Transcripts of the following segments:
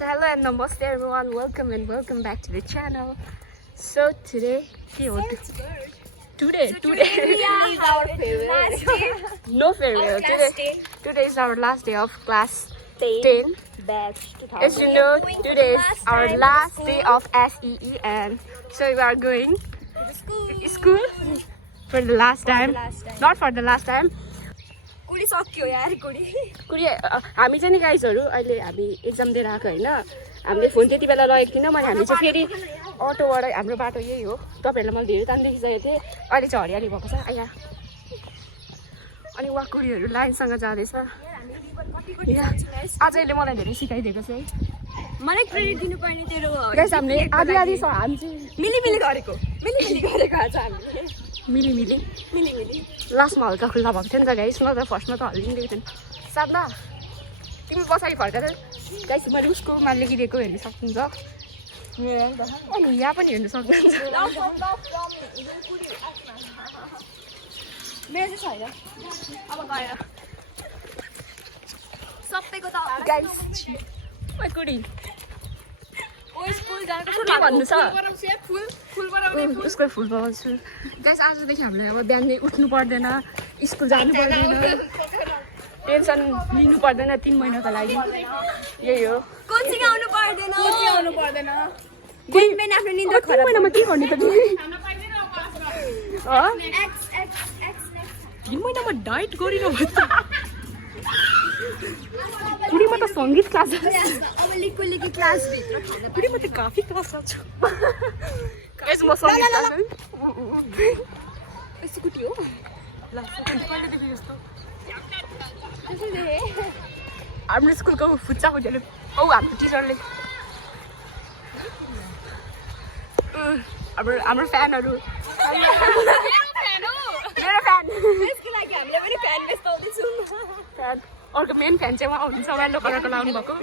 So hello and namaste everyone, welcome back to the channel. So today today is our farewell. no farewell. Today is our last day of class 10. Batch As you know, today is our last day of SEE, and so we are going to school for the last time. Not for the last time. कुडी सक्यो यार कुडी हामी चाहिँ नि गाइजहरू अहिले हामी exam दिएर आएको होइन. हामीले फोन त्यति बेला लगेको थिएन. मैले हामी चाहिँ फेरि अटोबाट हाम्रो बाटो यही हो. तपाईँहरूलाई मैले धेरै टाइम देखिसकेको थिएँ. अहिले चाहिँ हरियाली भएको छ. आया अनि वाकुडीहरू लाइनसँग जाँदैछ. आजैले मलाई धेरै सिकाइदिएको छ है. मलाई क्रेडिट दिनुपर्ने तेरो गाइस हामीले आधी हामी चाहिँ मिलिमिलि गरेको आज हामीले मिली लास्टमा हल्का खुल्ला भएको थियो नि त गाइस. न त फर्स्टमा त हल्लिँदै थिएन. साधना तिमी पछाडि फर्केर गाइस मैले उसकोमा लेखिदिएको हेर्नु सक्नुहुन्छ. अनि यहाँ पनि हेर्नु सक्नुहुन्छ. मेरो चाहिँ छैन अब गएर सबैको त गाइस कुडी स्कुल जानको के भन्नु छ फुल बनाउने उसको फुल बनाउँछु. गाइस आजदेखि हामीले अब बिहानै उठ्नु पर्दैन, स्कुल जानु पर्दैन, टेन्सन लिनु पर्दैन 3 महिनाको लागि. यही हो. कोचिङ आउनु पर्दैन बिहान आफ्नो निद्रा 3 महिनामा के गर्ने त तिमी? 3 महिनामा डाइट गरिरह कुडीमा त सङ्गीत क्लास अब लिक्की क्लास भित्र खाना कुडीमा त काफी क्लास छ. गाइस म सङ्गीत क्लास स्कुटी हो ल कहिलेदेखि यस्तो हाम्रो स्कुलको फुच्चा खोजेर हाम्रो टिचरले हाम्रो फ्यानहरू मेरो फ्यान यसको लागि हामीले पनि फ्यान बेच्दैछौँ. फ्यान अर्को मेन फ्यान चाहिँ उहाँ हुनुहुन्छ. वाइल्ड कलरको लाउनु भएको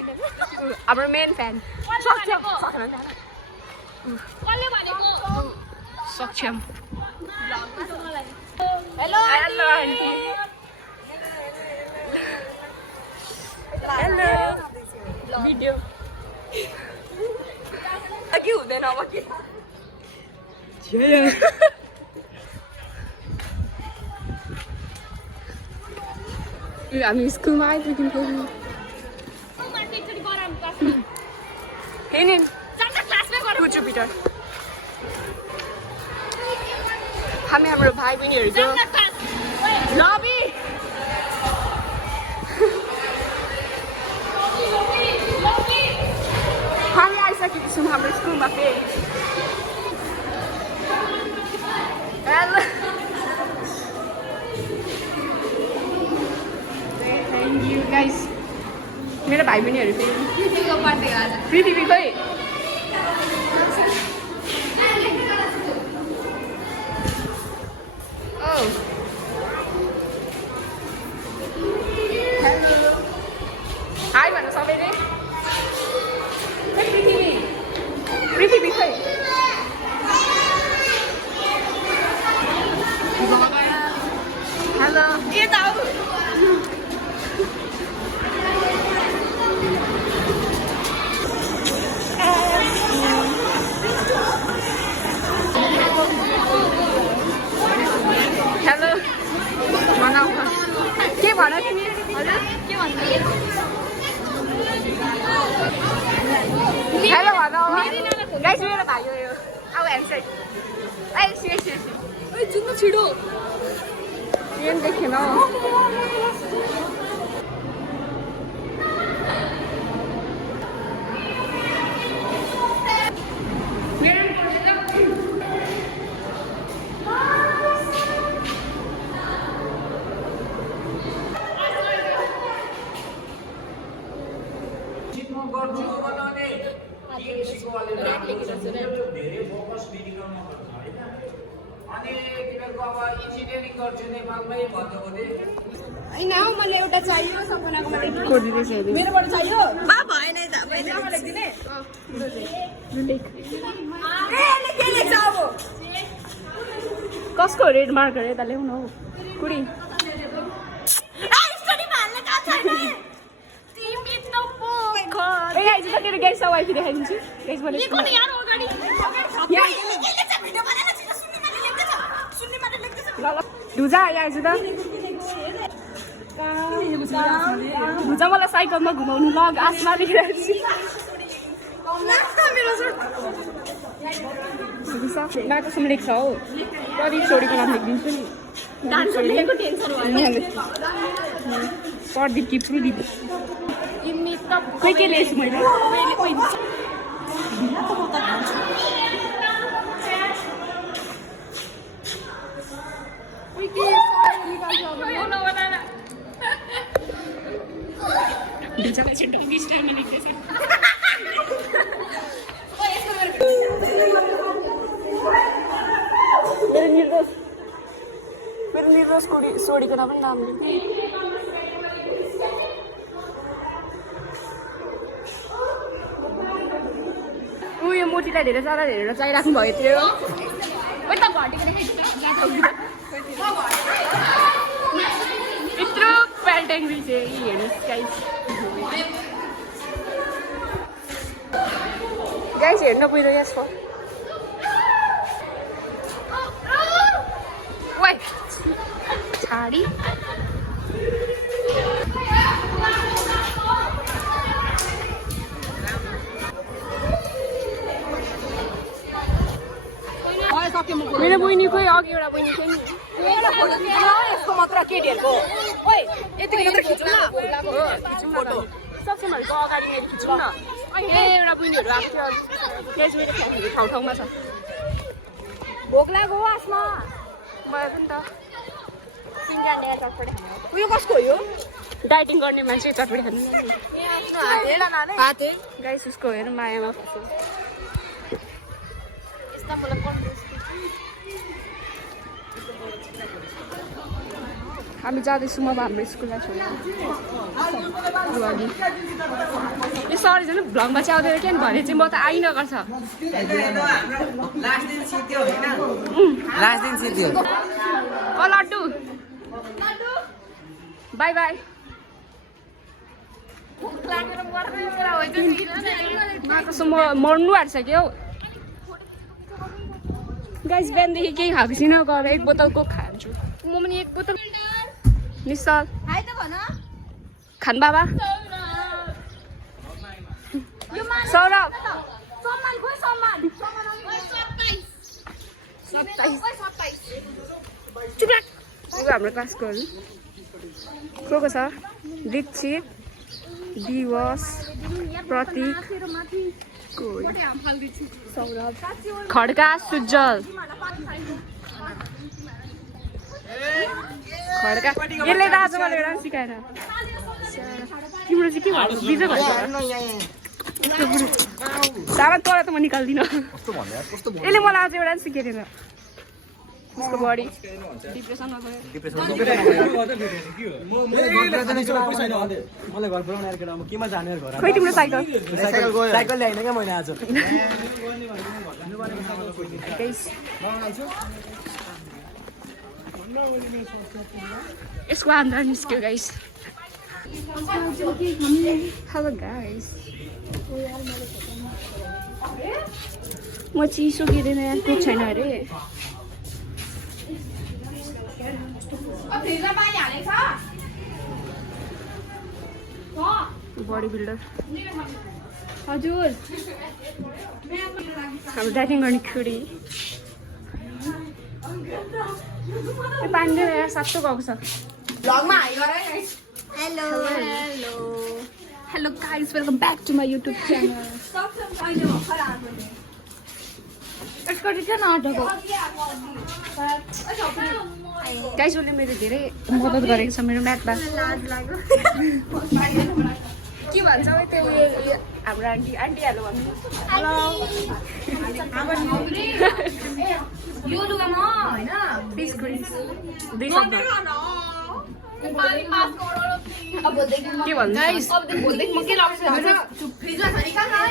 हाम्रो मेन फ्यान सक्षम. Hello aunty. हेलो भिडियो अघि हुँदैन अब के हामी स्कुलमा आइपुग्यौँ. जुपिटर हामी हाम्रो भाइ बहिनीहरूको लबी हामी आइसकेको छौँ हाम्रो स्कुलमा फेरि. Hello thank you guys. मेरो भाइ बहिनीहरू फेरि पृथ्वी खै हाई भन्नु सबैले. पृथ्वी खै हेलो हेलो भनाऊ के भन तिमी? हेलो भन गाइस. मेरो भाइ हो यो. अब ह्यान्डसेक जुन छिडो येन देखेन. धेरै फोकस मेडिकलमा गर्छ होइन. अनि तिमीहरूको अब इन्जिनियरिङ गर्छु नेपालमै भन्नुको होइन हौ मलाई एउटा चाहियो सपनाको मलाई खोजिदिँदैछ हेर्नु. मेरोबाट चाहियो भएन त मैले लेख्दिने के लेख्छ अब कसको रेड मार्कर यता ल्याउनु हौ कुडी. स्टडीमा हाल्न कहाँ छैन तिमी त पो आइज त मेरो गाइस वाइफी देखाइदिन्छु गाइस मैले ढुजा यहाँ आइज त ढुजा मलाई साइकलमा घुमाउनु लग आसमा लेखिरहेको छु माटोसम्म लेख्छ हौ प्रदीप छोरीको नाम लेखिदिन्छु नि प्रदीप कि प्रदीप खोइ के लेख्छु मैले मेरो निर्दोष छोरीको नाम पनि नाम यो मोटीलाई धेरै सारा हेरेर चाहिराख्नु भएको थियो यत्रो प्याल्ट्याङ्ग्री चाहिँ हेर्नुहोस् गाइस हेर्न पुग्यो यसको छाडी मेरो बहिनी खोइ अघि एउटा बहिनी थियो नि यसको मात्र केटीहरूको ओइ यतिको मात्र खिचौँ न सबसे भनेको अगाडि मेरो खिचौँ न ए एउटा बहिनीहरू आएको थियो त्यस मेरो फ्यामिली ठाउँमा छ भोक लाग्यो हो आसमा मलाई पनि त चटपटी उयो कसको हो यो डाइटिङ गर्ने मान्छे चटपटी खानु गाइस उसको हेर मायामा फस्यो हामी जाँदैछौँ अब हाम्रो स्कुललाई छोडेर यो सर झन् भ्लगमा चाहिँ आउँदैन क्या भने चाहिँ म त आइनगर्छ लड्डु बाई बाई मर्नु आँटिसक्यो हौ गाइस बिहानदेखि केही खाएको छैन गएर एक बोतल कोक खान्छु म पनि एक बोतल निश्चल खान बाबा सौरभ हाम्रो क्लासको को को छ दीक्षित दिवस प्रतीक सौरभ खड्का सुजल खड्का यसले दाजु मलाई एउटा सिकाएर तिम्रो चाहिँ के भयो बिजो भयो सारा तँलाई त म निकाल्दिनँ यसले मलाई आज एउटा सिकाइदिएन उसको बडी डिप्रेसनमा खोइ तिम्रो साइकल ल्याइन क्या मैले आज यसको आन्द्रा निस्क्यो गाइस हेलो गाइस म चिसो गिरेन यहाँ केही छैन अरे बडी बिल्डर हजुर हाम्रो डाइटिङ गर्ने खुडी पानी दिएर सातो गएको छ hello guys welcome back to my YouTube channel guys उसले मेरो धेरै मद्दत गरेको छ मेरो म्याथमा के भन्छ है त्यो हाम्रो आन्टी हाल्नु भन्नु यो लुगामा हैन दुई शब्द के भन्छ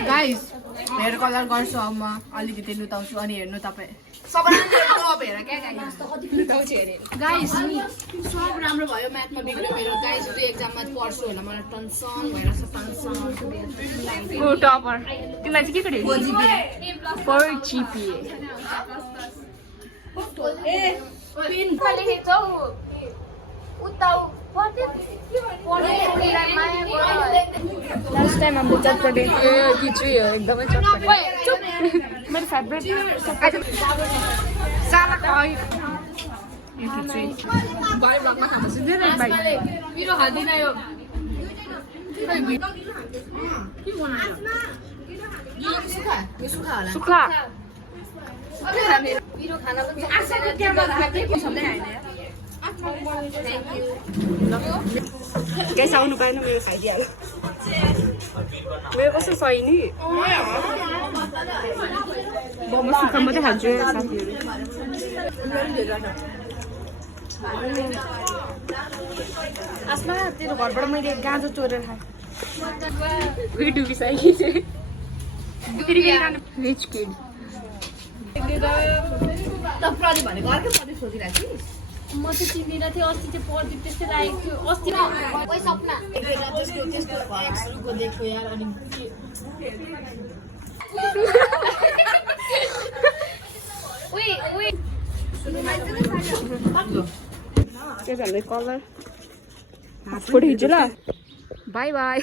गाइस हेयर कलर गर्छु अब म अलिकति लुताउँछु अनि हेर्नु तपाईँ टप हेर क्या गाइस सब राम्रो भयो म्याथमा बिग्रियो मेरो गाइस त्यो एक्जाममा पढ्छु होला मलाई टेन्सन भइरहेछ टेन्सन ओ टपर तिमीलाई चाहिँ के को रेडी पर जीपीए पिन लास्ट टाइम हाम्रो चटपटे खिचडी हो एकदमै चटपटे मेरो फेभरेट साला खै भाइ ब्लगमा खानु सिधै मेरो हाल्दिन यो के बनायो यो सुखा होला सुक्खा मेरो खाना पनि आशाको क्यामेरा हाल्दै पछाउँदै हैन ग्यास आउनु पाएन मेरो खाइदिइहाल्यो मेरो कस्तो सही नि म सुक्खा मात्रै खान्छु साथीहरू आसमा तेरो घरबाट मैले गाँजो चोरेर खाएँ उयो डुबिसकेको चाहिँ रिच किड त प्रदीप भनेको अर्कै प्रदीप सोधिरहेको थिइस् म चाहिँ चिन्दिनँ थिएँ अस्ति चाहिँ पढ्दै त्यस्तै लागेको थियो अस्ति ओइ सपना त्यस्तो घरको देखो यार अनि के भन्दै कलर फोटो खिच्छु ल बाई बाई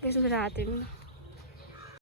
त्यसो गरेर हात हेर्नु